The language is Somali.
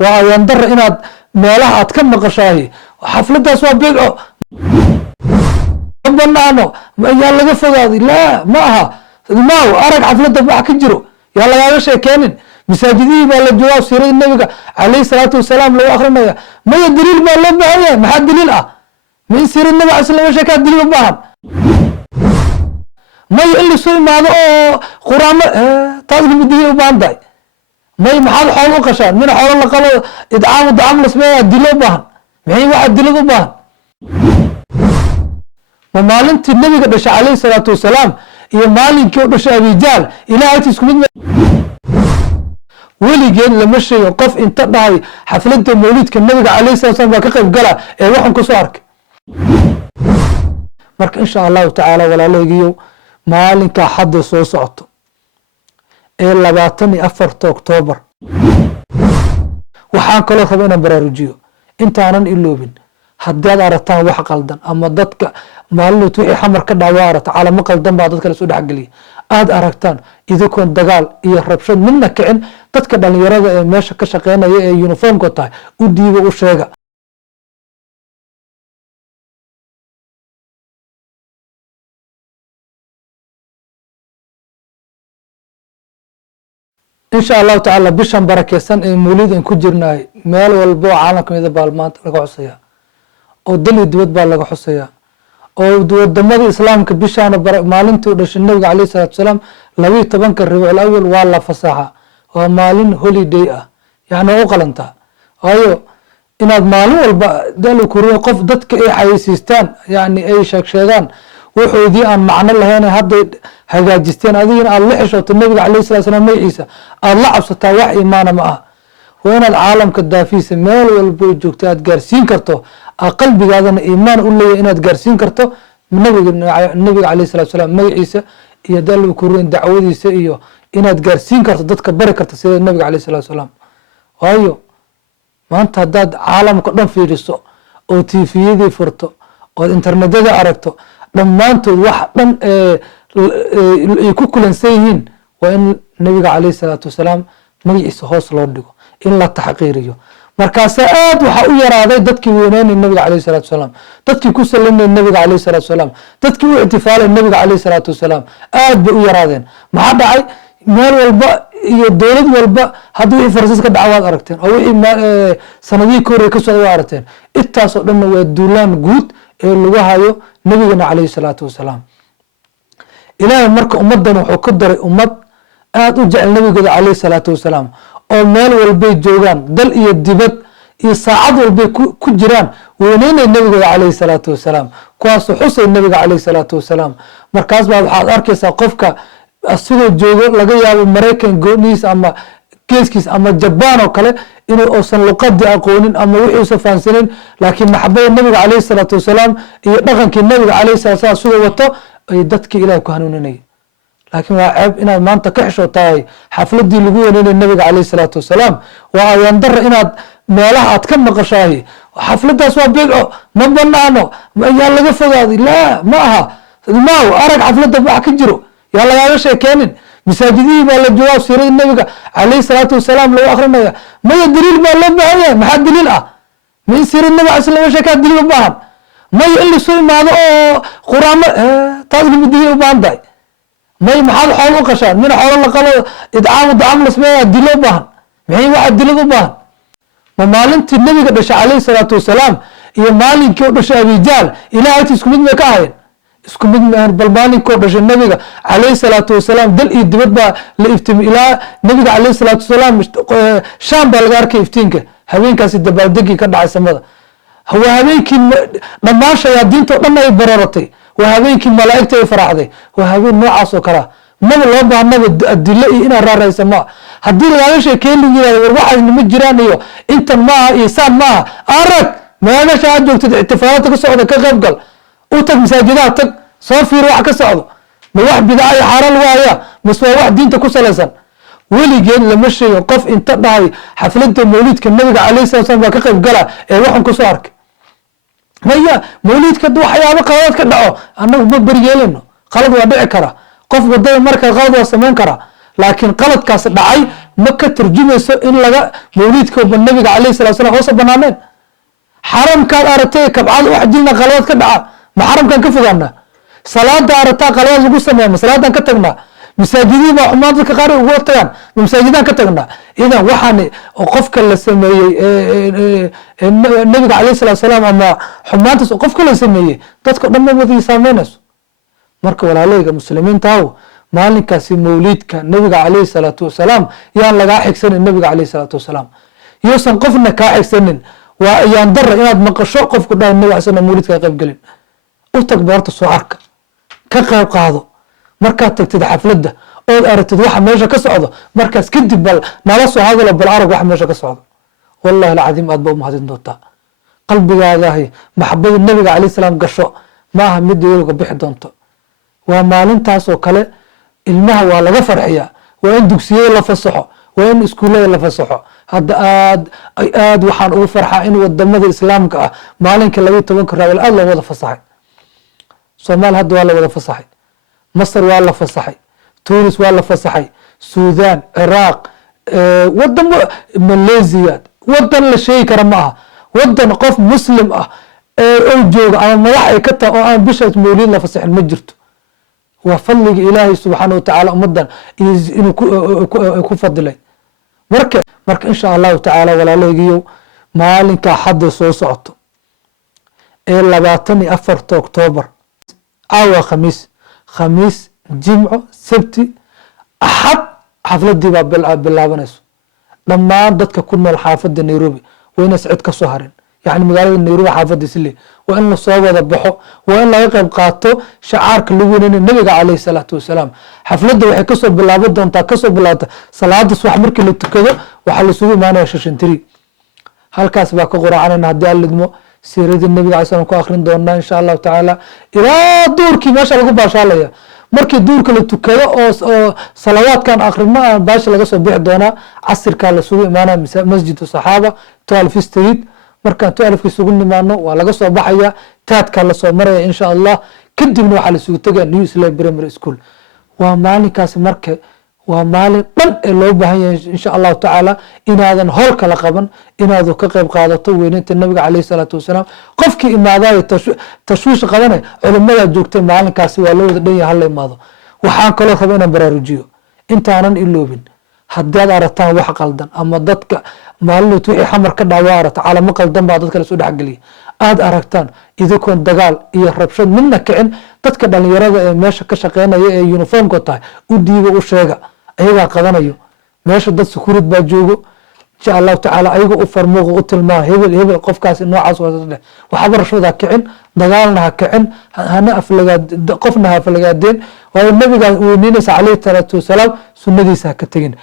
وأيام در إناد مالها أتكم قشاهي حفلة سوا بيدعو ربنا عنه يلا قفل هذه لا معها ما هو أرق حفلة بحك جرو يلا يا شيء كانن مساجدين ولا الجواب سير النبي عليه الصلاة والسلام لو آخرنا ما الدليل ما الله بهاي ما حد دليل من سير النبي عليه الصلاة والسلام شكل دليل بهم ما يقول سوي ما هذا قرآن تاجر بدليل بهم داي ما محل حول قشان من حول الله قال إدعام الدعام الاسماء دليل بهم ما هي واحد دليل بهم ومالنت النبي قدش عليه الصلاة والسلام هي مالين كودش أبي جال إلى أتيسكم ولي جين لما شيء قف انت ضاي حفلة مولد النبي عليه الصلاة والسلام كقف قلا روحهم كسارك مرك إن شاء الله تعالى ولا لقيو مالين كحد صوصات إلا بعتني أفرت أكتوبر وحان كله خبينا برارجيو انت أنا إلوبين حداد أرتان وح قلدن أما ضدك مالو توحي حمر كده وارت على ما قلدن بعض ضدك السود حقلي aad aragtaan idinkoon dagaal iyo rabshad midna kicin dadka dhalinyarada ee meesha ka shaqeynaya ee uniformka tahay u diibo u sheega insha Allah ta'ala bishan barakeysan ee mawlidan ku jirnay meel walbo caalamka mida baalmaanta laga xusaya oo dali dibad baa laga xusaya oo wadamada islaamka bishaan maalintii dhashay nabiga kaleey salaatu salaam 12 Rabiul Awwal waa la fasaxa waa maalin holiday ah yaani oo qalanta ayo inaad maalin walba dal ku ruux qof dadka ay xayisiistaan yaani ay sheegaan wuxuudii aan macno lahayn hadda hagaajisteen adigina aad la xishooto nabiga kaleey salaatu salaam magaciisa aad la cabsataa wax iimaana ma ah waa inaad caalamka daafiisa meel walba joogto aad gaarsiin karto qalbigaadana iimaan u leeyahay inaad gaarsiin karto nabiga kaleey salaatu salaam magaciisa iyo dal ku ruin dacwadiisa iyo inaad gaarsiin karto dadka bari karto sida nabiga kaleey salaatu salaam waayo maanta hadaad caalamka dhan fiiriso oo TV-yadii furto oo internetada aragto dhamaantood wax dhan ay ku kulansan yihiin waa in nabiga kaleey salaatu salaam magaciisa hoos loo dhigo in la taxqiiriyo markaas aad waxa u yaraaday dadkii weynaanay nabiga kaleey salaatu salaam dadkii ku salamay nabiga kaleey salaatu salaam dadkii u ihtifaalay nabiga kaleey salaatu salaam aad bay u yaraadeen maxaa dhacay meel walba iyo dawlad walba hadii wixii farsas ka dhacaad aragteen oo wixii sanadii koorey ka soo aragteen intaas oo dhan waa duulaan guud ee lagu hayo nabiga kaleey salaatu salaam ilaahay marka ummadan wuxuu ku daray ummad aad u jecel nabiga kaleey salaatu salaam oo meel walba joogan dal iyo dibad iyo saacad walba ku jiraan weynaynay nabiga kaleey salaatu salaam kuwaas xusay nabiga kaleey salaatu salaam markaas baad waxaad arkaysaa qofka asigoo joogo laga yaabo Mareykan gooniis ama geeskiis ama Japan oo kale inuu oosan luqadii aqoonin ama wixii soo fahansanin laakiin maxabada nabiga kaleey salaatu salaam iyo dhaqankii nabiga kaleey salaatu salaam soo wato ay dadka Ilaahay ku hanuuninay laakiin waa ceeb inaad maanta ka xishootahay xafladii lagu weynaynay nabiga kaleey salaatu salaam waa ayaan dar inaad meelaha aad ka maqashahay xafladaas waa bidco ma banaano yaa laga fogaaday la ma aha ma hو أرق حفلة بحك جرو يلا يا شيء كانن مساجدين ولا الجواب سير النبي عليه الصلاة والسلام لو آخرنا ما الدليل ما الله بهاي ما حد دليل من سير النبي عليه الصلاة والسلام شكل دليل بهم ما يقول سوي ما هذا قرآن تاجر بدليل بهم داي ما محل حول قشان من حول الله قال إدعام الدعام الاسماء دليل بهم ما هي واحد دليل بهم ما مالنت النبي قدش عليه الصلاة والسلام هي مالين كودش أبي جال إلى أتيسكم من مكاين isku mid maahan bal maalinkoo dhashay nabiga kaleey salaatu wasalaam dal iyo dibad baa la iftiimay ilaa nabiga kaleey salaatu wasalaam shaam baa laga arkay iftiinka habeenkaasi dabaaldegi ka dhacay samada hawa habeenkii dhammaan shayaadiinta dhan ay bararatay waa habeenkii malaa'igta ay faraxday waa habeen noocaas oo kala maba loo baahnaba adilla iyo inaa raaraysa ma haddii laga sheekeyn yiraahdo war waxay nima jiraan iyo intan maaha iyo saan maaha arag meesha aad joogtid ixtifaalada ka socda ka qayb gal وتك مساجدات تك صافير واحد كسعده ما واحد بداية حرام وايا مسوا واحد دين تكسلسن ولي جين لما شيء قف انت ضاي حفلة مولد النبي عليه الصلاة والسلام كقف قلا واحد كسارك ما هي مولد كدو حياة قوات كدعو أنا ببرجيلنا خلق وضع كرا قف قدام مركز غاض وسمان كرا laakiin qaladkaas dhacay ma ka turjumayso in laga mawliidka nabiga calayhi salatu wasalam hoose banaaneen. xaramkaad aragtay kabcada wax jirna qaladaad ka dhaca ma xaramkan ka fogaana. salaada aragtaa qaladaad lagu sameeya ma salaadan ka tagnaa. masaajidii baa xumaan dadka qaar ugu tagaan ma masaajidaan ka tagnaa. idan waxaan qofka la sameeyey nabiga calayhi salatu wasalam ama xumaantaas qofka la sameeyey dadka dhan ma wada saameynayso. marka walaaleyga muslimiintaaw maalinkaasi mawliidka nabiga calayhi salaatu wasalaam yaan lagaa xigsanin nabiga calayhi salaatu wasalaam yuusan qofna kaa xigsanin. waa ayaan dara inaad maqasho qofku dhahay nabiga alay slam mawliidka ka qayb gelin. u tag boorta soo arka ka qayb qaado. markaad tagtid xafladda ood aragtid waxa meesha ka socdo markaas kadib bal nala soo hadalo bal arag waxa meesha ka socdo. wallahi alcadiim aad ba u mahadin doontaa. qalbigaadahi maxabada nabiga calayhi salaam gasho ma aha mid iyaga bixi doonto. waa maalintaas oo kale ilmaha waa laga farxiyaa. waa in dugsiyada la fasaxo, waa in iskuullada la fasaxo. hadda aad waxaan ugu farxaa in wadamada islaamka ah maalinka 12 Rabiul aad loo wada fasaxay. Soomaal hadda waa la wada fasaxay, Masar waa la fasaxay, Tunis waa la fasaxay, Suudaan, Ciraaq, wadamo Malaysia, wadan la sheegi kara ma aha. wadan qof muslim ah oo jooga ama madax ay ka tahay oo aan bishaas mawliid la fasaxin ma jirto. waa fadliga ilaahay subxaanahu wa tacaala ummadan inuu ku fadilay. marka insha allahu tacaala walaaleygiyo maalinka hadda soo socoto ee 24 Oktoobar caawa khamiis jimco sabti axad xafladii baa bilaabanayso. dhammaan dadka ku nool xaafadda Nairobi waa inay cid ka soo harin. يعني magaalada Nairobi xaafadiisa leh waa in la soo wada baxo, waa in laga qayb qaato shacaarka lagu weynay nabiga calayhi salaatu wasalaam. xafladda waxay ka soo bilaaban doontaa salaada subax markii la tukado waxa la isugu imaanaya shashantiri. halkaas baa ka quracanayna haddii aan lidmo siiradii nabiga calayhi salaam ku akhrin doonaa insha allahu tacaala ilaa duurkii meesha lagu baashaalaya. markii duurka la tukado oo salawaadkan akhrino baasha laga soo bixi doonaa. casirkaa la isugu imaanaya masjid saxaaba 12 Street. markaan 12 isugu nimaano waa laga soo baxaya taadka la soo maraya insha Allah. kadibna waxa la isugu tagay New Islam Primary School. waa maalinkaas marka waa maalin dhan ee loo baahan yahay insha Allah tacaala inaadan howl kala qaban, inaad ka qayb qaadato weynaynta nabiga calayhi salaatu wasalaam. qofkii imaaday tashwiish qabanay culimada joogtay maalinkaas waa loo wada dhan yahay hal imaado. waxaan kaloo rabaa inaan baraarujiyo intaanan iloobin haddaad aragtaan wax qaldan ama dadka maalinta wixii xamar ka dhawaarata calamo qaldan baa dadka la soo dhaxgeliya aad aragtaan idinkoon dagaal iyo rabshad midna kicin dadka dhalinyarada ee meesha ka shaqeynaya ee uniformka tahay u diiba u sheega ayagaa qabanayo. meesha dad sukurid baa joogo insha Allah tacaala ayaga u farmuuqa u tilmaa hebel qofkaas noocaas waxba rashada kicin dagaalna ha kicin hana aflagaad qofna ha aflagaadeen. waa nabiga uu ninaysa calayhi salaatu wasalaam sunnadiisa ka tagin.